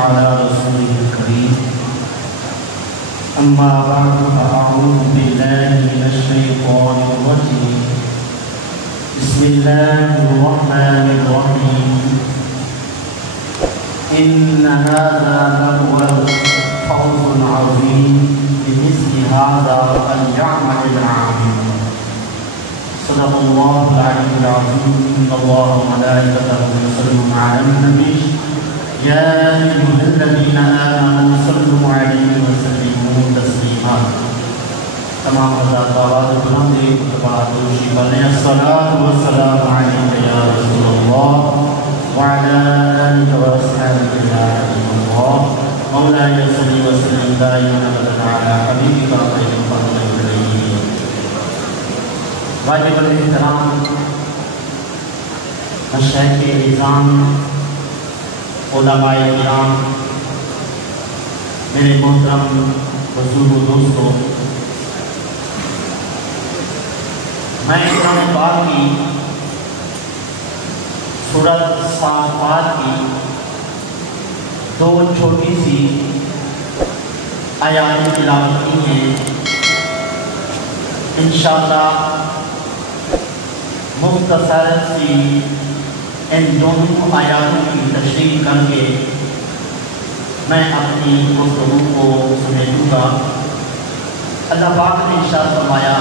على رسوله الكريم أما بعد فأعوذ بالله من الشيطان الرجيم بسم الله الرحمن الرحيم إن هذا لهو الفوز العظيم بمثل هذا فليعمل العاملون صدق الله العلي العظيم إن الله وملائكته يصلون على النبي يا أيها الذين آمنوا صلوا عليه وسلموا تسليما تمام حضرات بلند تبارک بنے الصلاة والسلام عليك يا رسول الله وعلى آلك وأصحابك يا حبيب الله مولاي صل وسلم دائما أبدا على حبيبك خير الخلق أجمعين. واجب الاحترام مشائخ اعظام علماء کرام میرے محترم بزرگ دوستوں، میں قرآن پاک کی سورۃ صافات کی دو چھوٹی سی آیات تلاوت کی ہیں. انشاءاللہ مختصر سی ان دونوں آیاتوں کی تشریح کر کے میں اپنی گفتگو کو سمیٹوں گا. اللہ پاک نے ارشاد فرمایا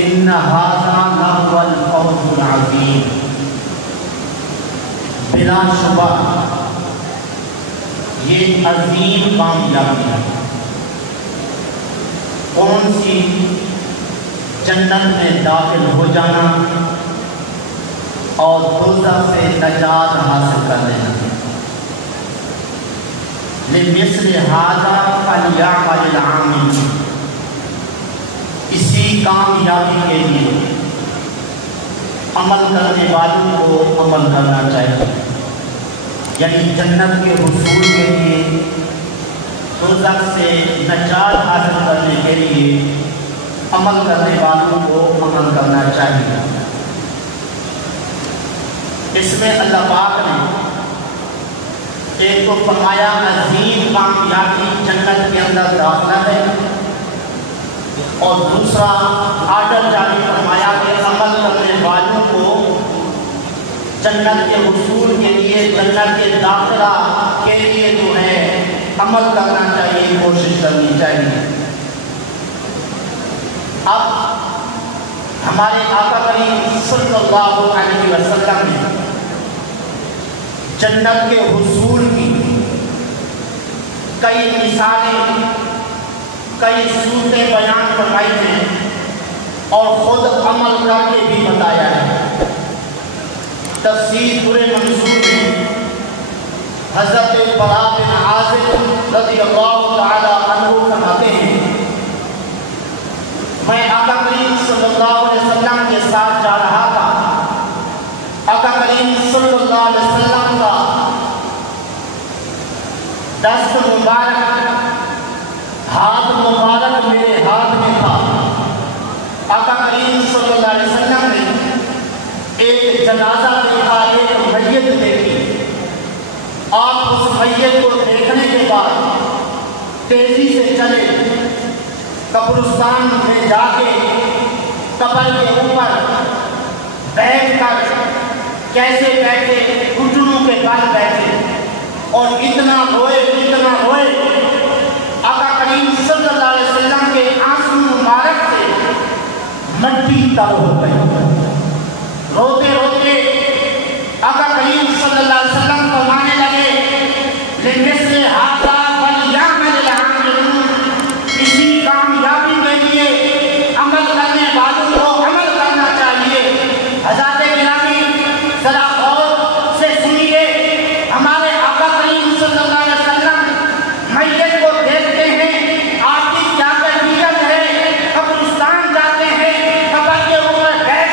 ان ھذا لہو الفوز العظیم، بلا شبہ یہ عظیم کامیابی ہے. کون سی؟ جنت میں داخل ہو جانا اور دوزخ سے نجات حاصل کر لینا. لمثل ھذا فلیعمل العاملون، اسی کامیابی کے لیے عمل کرنے والوں کو عمل کرنا چاہیے. یعنی جنت کے حصول کے لیے، دوزخ سے نجات حاصل کرنے کے لیے عمل کرنے والوں کو عمل کرنا چاہیے. اس میں اللہ پاک نے ایک تو فرمایا عظیم کامیابی جنت کے اندر داخلہ ہے، اور دوسرا آڈر جاری فرمایا کہ عمل کرنے والوں کو جنت کے حصول کے لیے، جنت کے داخلہ کے لیے جو ہے عمل کرنا چاہیے، کوشش کرنی چاہیے. اب ہمارے آقا کریم صلی اللہ علیہ وسلم نے جنت کے حصول کی کئی مثالیں، کئی صورتیں بیان فرمائی ہیں اور خود عمل کر کے بھی بتایا ہے. تفسیر پورے منصور میں حضرت براء بن عازب رضی اللہ تعالی عنہ فرماتے ہیں میں آقا کریم صلی اللہ علیہ وسلم کے ساتھ جا رہا تھا. آقا کریم صلی اللہ علیہ وسلم کا دست مبارک، ہاتھ مبارک میرے ہاتھ میں تھا. آقا کریم صلی اللہ علیہ وسلم نے ایک جنازہ دیکھا، ایک میت دیکھی. آپ اس میت کو دیکھنے کے بعد تیزی سے چلے، قبرستان میں جا کے قبر کے اوپر بیٹھ کر، کیسے بیٹھے، گھٹنوں کے بل بیٹھے اور اتنا روئے، اتنا روئے. آقا کریم صلی اللہ علیہ وسلم کے آنسو مبارک سے مٹی تر ہو گئی. روتے روتے آقا کریم صلی اللہ علیہ وسلم فرمانے لگے لمثل ھذا فلیعمل العاملون، اسی کامیابی کے لیے عمل کرنے والوں کو عمل کرنا چاہیے. حضرات گرامی ذرا غور سے سنیے، ہمارے آقا کریم صلی اللہ علیہ وسلم میت کو دیکھتے ہیں، آپ کی کیا کیفیت ہے؟ قبرستان جاتے ہیں، قبر کے اوپر بیٹھ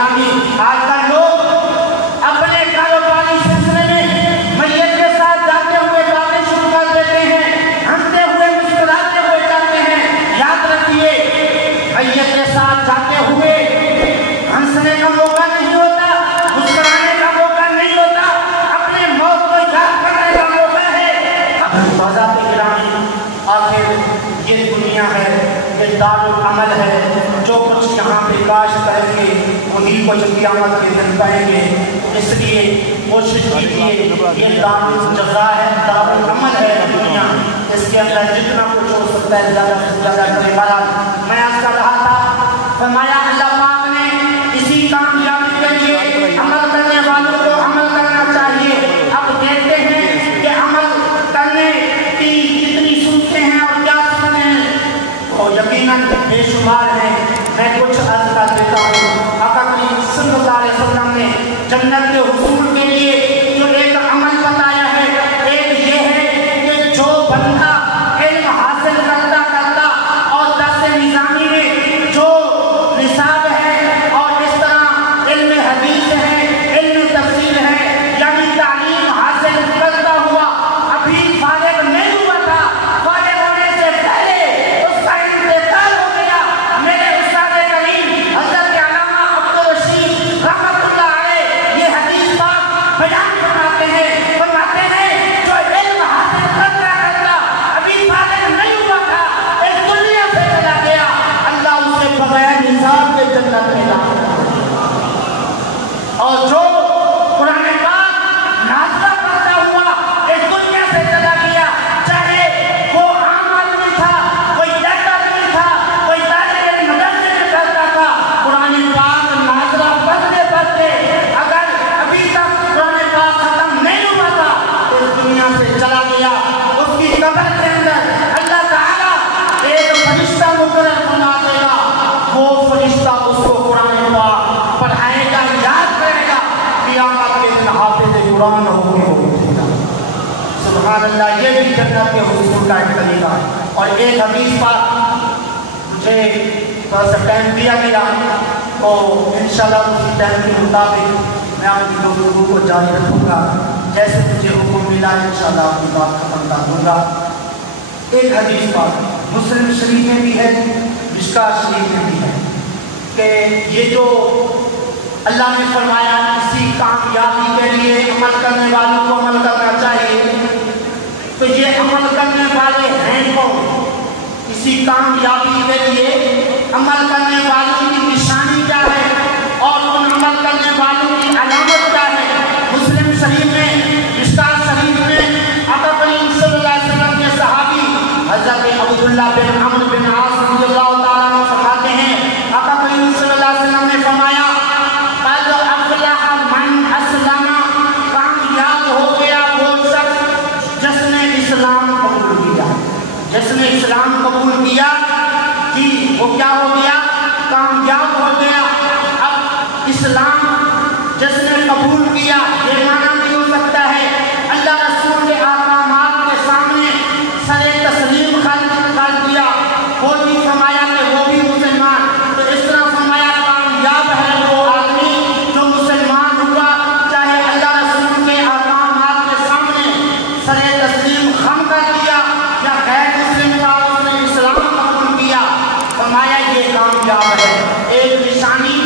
گرامی، آج کل لوگ اپنے کاروباری سلسلے میں میت کے ساتھ جاتے ہوئے باتیں شروع کر دیتے ہیں، ہنستے ہوئے مسکراتے ہوئے جاتے ہیں۔ یاد رکھیے میت کے ساتھ جاتے ہوئے ہنسنے کا موقع نہیں ہوتا، مسکرانے کا موقع نہیں ہوتا، اپنے موت کو یاد کرنے کا موقع ہے۔ حضرات گرامی، آخر یہ دنیا ہے، یہ دارالعمل ہے، جو کچھ یہاں پہ کاشت کریں گے وہی کچھ قیامت کے دن پائیں گے۔ اس لیے کوشش کیجیے، یہ دارالجزا ہے، دارالعمل ہے دنیا، اس کے اندر جتنا کچھ ہو سکتا ہے زیادہ سے زیادہ کریں۔ بہرحال میں عرض کر رہا تھا، فرمایا اللہ پاک نے اسی کامیابی کے لیے عمل کرنے والوں کو عمل کرنا چاہیے۔ اب دیکھتے ہیں کہ عمل کرنے کی کتنی صورتیں ہیں اور کیا صورتیں ہیں، اور یقیناً بے شمار ہیں۔ میں کچھ عرض کر دیتا ہوں۔ آقا کریم صلی اللہ علیہ وسلم نے جنت کے حصول کے لیے جو ایک عمل بتایا ہے، ایک یہ ہے کہ جو بندہ علم حاصل کرتا کرتا اور درس نظامی میں جو نصاب ہے اور اس طرح علم حدیث ہے، علم تفسیر ہے، یعنی تعلیم حاصل کرتا ہوا ابھی فارغ نہیں ہوا تھا، فارغ ہونے سے پہلے اس کا انتقال ہو گیا۔ میرے استاد کریم حضرت علامہ عبدالرشید رحمۃ اللہ علیہ یہ حدیث پاک بیان فرماتے ہیں جو علم حاصل کرتا کرتا ابھی فارغ نہیں ہوا تھا، اس دنیا سے چلا گیا، اللہ اسے بغیر حساب کے جنت میں ڈال دیا۔ اور جو قرآن پاک نازلہ کرتا ہوا اس دنیا سے چلا گیا، چاہے وہ عام آدمی تھا، کوئی ڈاکٹر نہیں تھا، کوئی طالب علم مدرسے میں پڑھتا تھا، قرآن پاک نازلہ پڑھتے پڑھتے اگر ابھی تک قرآن پاک ختم نہیں ہوا تھا اس دنیا سے چلا گیا، اس کی قبر کے اندر اللہ تعالیٰ ایک فرشتہ مقرر فرما دے گا، وہ فرشتہ اس کو قرآن پاک پڑھائے گا، یاد کرے گا، قیامت کے دن حافظ قرآن ہو کے وہ اٹھے گا۔ سبحان اللہ، یہ بھی جنت کے حصول کا ایک طریقہ ہے۔ اور ایک حدیث پاک مجھے تھوڑا سا ٹائم دیا گیا تو انشاءاللہ اسی ٹائم کے مطابق میں آپ کی گفتگو کو جاری رکھوں گا، جیسے مجھے حکم ملا انشاءاللہ آپ کی بات ختم کر دوں گا۔ ایک حدیث پاک مسلم شریف میں بھی ہے، مشکوٰۃ شریف میں بھی ہے، کہ یہ جو اللہ نے فرمایا کسی کامیابی کے لیے عمل کرنے والوں کو عمل کرنا چاہیے، تو یہ عمل کرنے والے ہیں کون؟ کسی کامیابی کے لیے عمل کرنے والوں کی نشانی کیا ہے اور ان عمل کرنے والوں کی علامت کیا ہے؟ مسلم شریف میں، مشکوٰۃ شریف میں آقا کریم صلی اللہ علیہ وسلم کے صحابی حضرت عبداللہ بن عمرو بن عاص رضی اللہ تعالیٰ عنہ فرماتے ہیں، آقا کریم صلی اللہ علیہ وسلم نے فرمایا قد افلح من اسلم، کامیاب ہو گیا وہ شخص جس نے اسلام قبول کیا، جس نے اسلام قبول کیا، جی وہ کیا ہو گیا؟ کامیاب ہو گیا۔ اب اسلام جس نے قبول کیا یہ معنی بھی ہو سکتا ہے اللہ رسول کے احکامات کے سامنے سر تسلیم کر دیا، وہ بھی فرمایا کہ وہ بھی مسلمان، تو اس طرح فرمایا کامیاب ہے وہ آدمی جو مسلمان ہوا، چاہے اللہ رسول کے احکامات کے سامنے سر تسلیم خم کر دیا یا غیر مسلم تھا اس نے اسلام قبول کیا، فرمایا یہ کامیاب ہے۔ ایک نشانی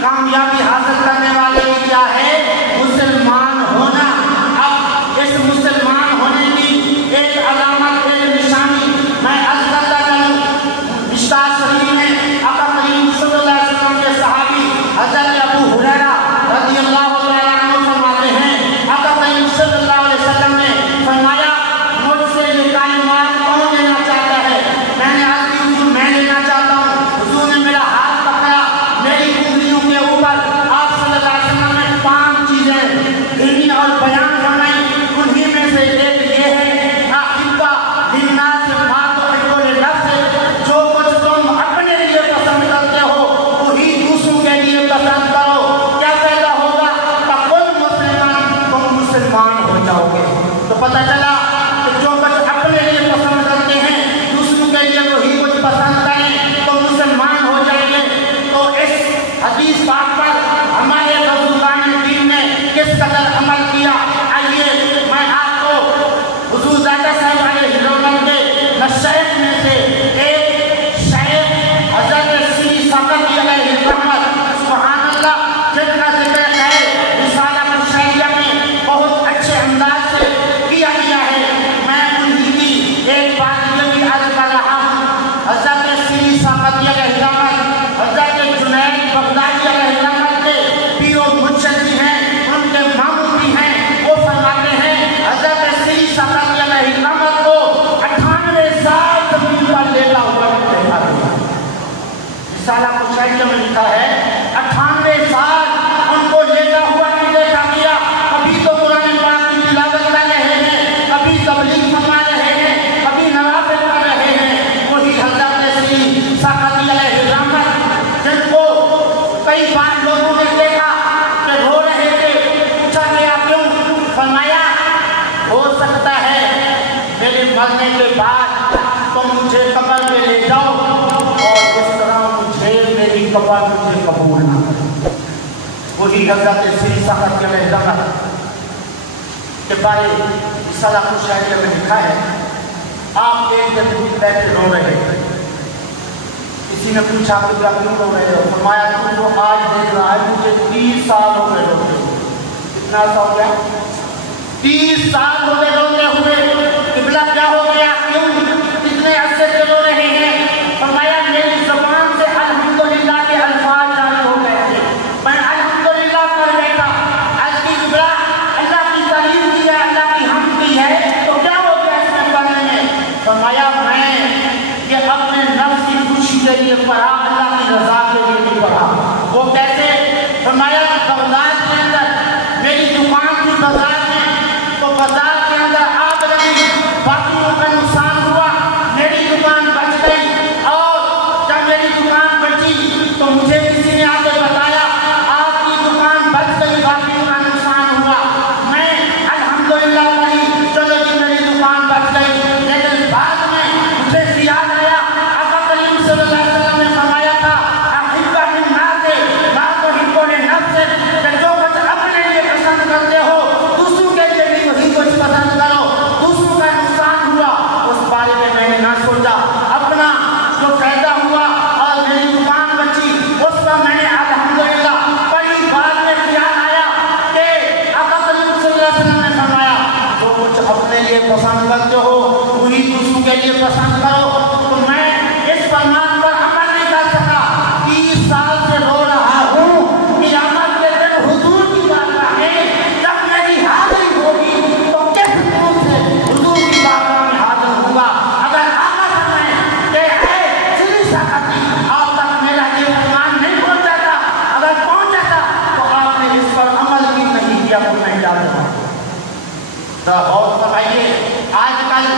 کامیابی حاصل کرنے والے کی کیا ہے؟ مسلمان ہونا۔ اب اس مسلمان ہونے کی ایک علامت، ایک نشانی میں عرض کرتا چلوں۔ مشکوٰۃ شریف میں آقا کریم صلی اللہ علیہ وسلم کے صحابی حضرت ابو ہریرہ رضی اللہ تعالیٰ عنہ فرماتے ہیں، آقا کریم صلی اللہ علیہ وسلم نے فرمایا مجھ سے یہ کائنات کون لینا چاہتا ہے؟ میں نے عرض کی حضور میں لینا چاہتا ہوں۔ حضور نے میرا ہاتھ پکڑا، میری انگلیوں کے اوپر آپ صلی اللہ علیہ وسلم نے 5 چیزیں گنی اور بیان فرمائی، انہی میں سے ایک یہ ہے احبہ للناس ما تحب لنفسک، جو کچھ تم اپنے لیے پسند کرتے ہو وہی دوسروں کے لیے پسند کرو، کیا فائدہ ہوگا؟ تکن مسلمان، تم مسلمان ہو جاؤ گے۔ تو پتہ چلا کہ جو کچھ اپنے لیے پسند کرتے ہیں دوسروں کے لیے وہی کچھ پسند کریں تو مسلمان ہو جائیں گے۔ تو اس حدیث پاک پر کے بعد لوگوں نے دیکھا کہ رو رہے تھے، پوچھا گیا کیوں؟ فرمایا ہو سکتا ہے میرے مرنے کے بعد تم مجھے قبر میں لے جاؤ اور اس طرح مجھے میری قبر مجھے قبول نہ کرے۔ وہی حضرت سری سخت کے زمر کے بارے رسالہ الشاعریہ میں لکھا ہے، آپ ایک دن بیٹھے رو رہے تھے، کسی نے پوچھا کہ کیوں رو رہے ہو؟ فرمایا تم جو آج دیکھ رہا ہے مجھے 30 سال ہو گئے روتے ہوئے۔ کتنا سا ہو گیا؟ 30 سال ہو گئے روتے ہوئے۔ قبلہ کیا ہو گیا؟ کیوں اتنے عرصے سے رو رہے ہیں؟ فرمایا میری زبان سے الحمدللہ کے الفاظ جاری ہو گئے تھے، میں الحمدللہ پڑھ بیٹھا، آج کی قبلہ اللہ کی تعریف کی ہے، اللہ کی حمد کی ہے، تو کیا ہو گیا اس میں پڑھنے میں؟ فرمایا میں یہ اپنے نفس کی خوشی کے لیے پڑھا، اللہ کی رضا کے لیے نہیں پڑھا۔ وہ کیسے؟ فرمایا بغداد کے اندر میری دکان کی بازار میں، تو بازار کے اندر آگ لگی، باقیوں کا نقصان ہوا، میری دکان بچ گئی، اور جب میری دکان بچی تو مجھے کسی نے آ کے بتایا آپ کی دکان بچ گئی، باقیوں کا نقصان ہوا۔ میں الحمدللہ پڑھی، چلو جی میری دکان بچ گئی، لیکن بعد میں مجھے یاد آیا آقا کریم صلی اللہ علیہ وسلم نے فرمایا تھا احبہ للناس ما تحب لنفسک، کہ جو کچھ اپنے لیے پسند کرتے ہو دوسروں کے لیے بھی وہی کچھ پسند کرو۔ دوسروں کا نقصان ہوا اس بارے میں میں نے نہ سوچا، اپنا جو فائدہ ہوا اور میری دکان بچی اس کا میں نے الحمدللہ پڑھی۔ بعد میں خیال آیا کہ آقا کریم صلی اللہ علیہ وسلم نے فرمایا جو کچھ اپنے لیے پسند کرتے ہو وہی دوسروں کے لیے پسند کرو۔ تو میں اس فرمان پر عمل نہیں کر سکا، 30 سال سے رو رہا ہوں۔ قیامت کے دن حضور کی بارگاہ میں جب میری حاضری ہوگی تو کس منہ سے حضور کی بارگاہ میں حاضر ہوگا؟ اگر آقا فرمائیں کہ اے سری سختی آپ تک میرا یہ فرمان نہیں پہنچاتا، اگر پہنچاتا تو آپ نے اس پر عمل بھی نہیں کیا تو میں کیا کروں؟ تو غور فرمائیے آج کل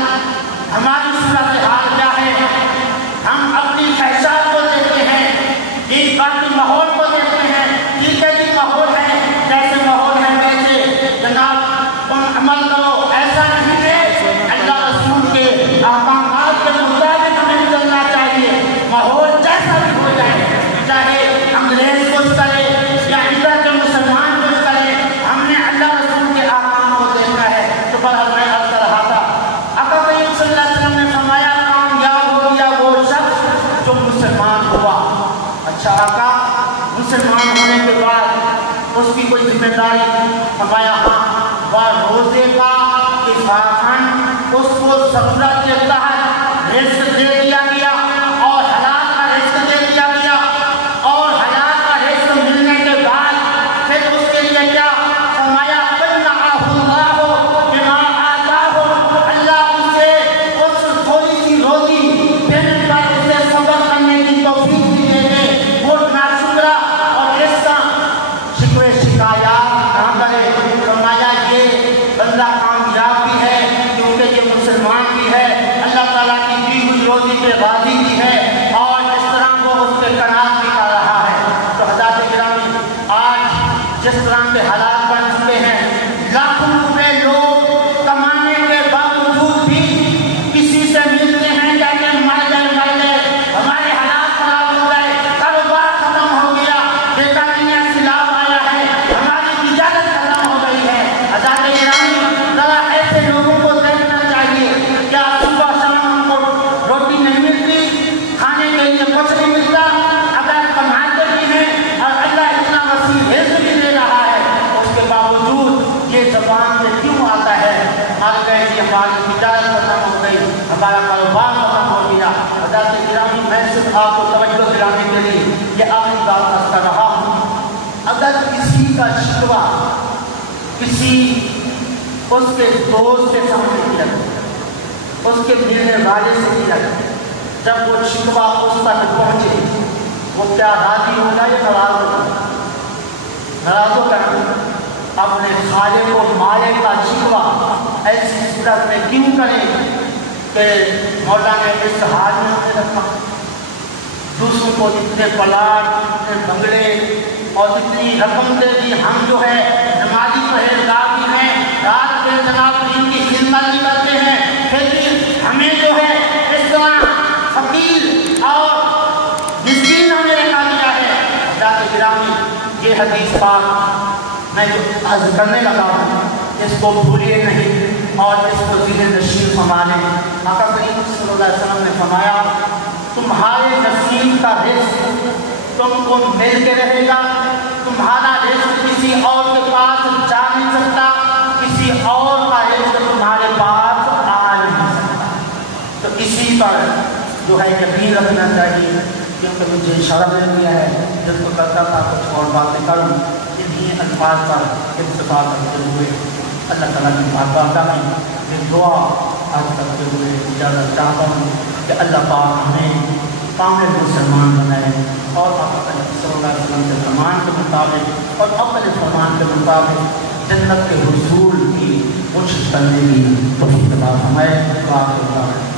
ہماری صورتحال کیا ہے؟ ہم اپنی خواہشات کو دیکھتے ہیں، ایک باقی ماحول کو دیکھتے ہیں، ٹھیک ہے جی ماحول ہے، جیسے ماحول ہے ویسے جناب تم عمل کرو، ایسا نہیں ہے۔ اللہ رسول کے احکامات کے مطابق ہمیں چلنا چاہیے، ماحول جیسا بھی ہو جائے، چاہے انگریز کچھ کرے یا ادھر کے مسلمان کچھ کرے، ہم نے اللہ رسول کے احکام کو دیکھنا ہے۔ تو بہرحال میں عرض کر رہا تھا آقا کریم صلی اللہ علیہ وسلم نے فرمایا کامیاب ہو گیا وہ شخص جو مسلمان ہوا۔ اچھا آقا مسلمان ہونے کے بعد اس کی کوئی ذمہ داری؟ فرمایا ہاں، وہ روزے کا اتفاقاً اس کو ضرورت کے تحت رزق دے دیا گیا اور حلال کا رزق دے دیا گیا، اور حلال کا رزق ملنے کے بعد پھر اس کے لیے کیا؟ فرمایا قنعہ اللہ بما آتاہ، اللہ اسے اس تھوڑی سی روزی دینے پر اسے صبر کرنے کی توفیق بھی دے دے، وہ ناشکرا اور اس کا شکوے شکایات نہ کرے۔ فرمایا یہ بندہ کامیاب بھی ہے کیونکہ یہ مسلمان بھی ہے، اللہ تعالیٰ کی دی ہوئی روزی پہ راضی بھی ہے، اور اس طرح وہ اس پہ قناعت بھی کر رہا ہے۔ تو حضرات گرامی آج جس طرح کے حالات بن چکے ہیں، لاکھوں روپے لوگ کمانے کے باوجود بھی کسی سے ملتے ہیں جاتے مائلے ہمارے حالات خراب ہو گئے، کاروبار ختم ہو گیا، بیکاری میں سیلاب آیا ہے، ہماری تجارت ختم ہو گئی ہے۔ حضرات گرامی ذرا ایسے لوگوں کو دیکھنا چاہیے، کیا صبح شام ہم کو روٹی نہیں ملتی، کھانے کے لیے کچھ نہیں ملتا؟ اگر کماتے بھی ہیں اور اللہ اتنا وسیع رزق بھی دے رہا ہے، اس کے باوجود یہ زبان سے کیوں آتا ہے مر گئے کہ ہماری تجارت ختم ہو گئی، ہمارا کاروبار ختم ہو گیا؟ حضرات گرامی میں صرف آپ کو توجہ دلانے کے لیے یہ آخری بات عرض کر رہا ہوں، اگر کسی کا شکوہ کسی اس کے دوست کے سامنے کیا جائے، اس کے ملنے والے سے کیا جائے، جب وہ شکوہ اس تک پہنچے وہ کیا راضی ہوگا یا ناراض ہوگا؟ ناراض ہوگا۔ اپنے خالق و مالک کا شکوہ ایسی صورت میں کیوں کریں کہ مولا نے اس حال میں ہمیں رکھا، دوسروں کو اتنے پلاٹ، اتنے بنگلے اور اتنی رقم دے دی، ہم جو ہے نمازی پرہیزگار بھی ہیں، رات کے جناب دین کی خدمت بھی کرتے ہیں، پھر بھی ہمیں جو ہے اس طرح فقیر اور مسکین ہمیں رکھا گیا ہے۔ حضرات گرامی، یہ حدیث پاک میں جو عرض کرنے لگا ہوں اس کو بھولئے نہیں اور اس کو ذہن نشین فرمائیں۔ آقا کریم صلی اللہ علیہ وسلم نے فرمایا تمہارے نصیب کا رزق تم کو مل کے رہے گا، تمہارا رزق کسی اور کے پاس جا نہیں سکتا، کسی اور کا رزق تمہارے پاس آ نہیں سکتا۔ تو اسی پر جو ہے یقین رکھنا چاہیے، کیونکہ مجھے اشارہ دے دیا ہے جس کو کرتا تھا کچھ اور باتیں کروں، انہی الفاظ پر اکتفا کرتے ہوئے اللہ تعالیٰ کی بارگاہ میں یہ دعا عرض کرتے ہوئے اجازت چاہتا ہوں کہ اللہ پاک ہمیں کامل مسلمان بنائے اور آقا صلی اللہ علیہ وسلم کے فرمان کے مطابق اور اپنے فرمان کے مطابق جنت کے حصول کی کوشش کرنے کی توفیق عطا فرمائے۔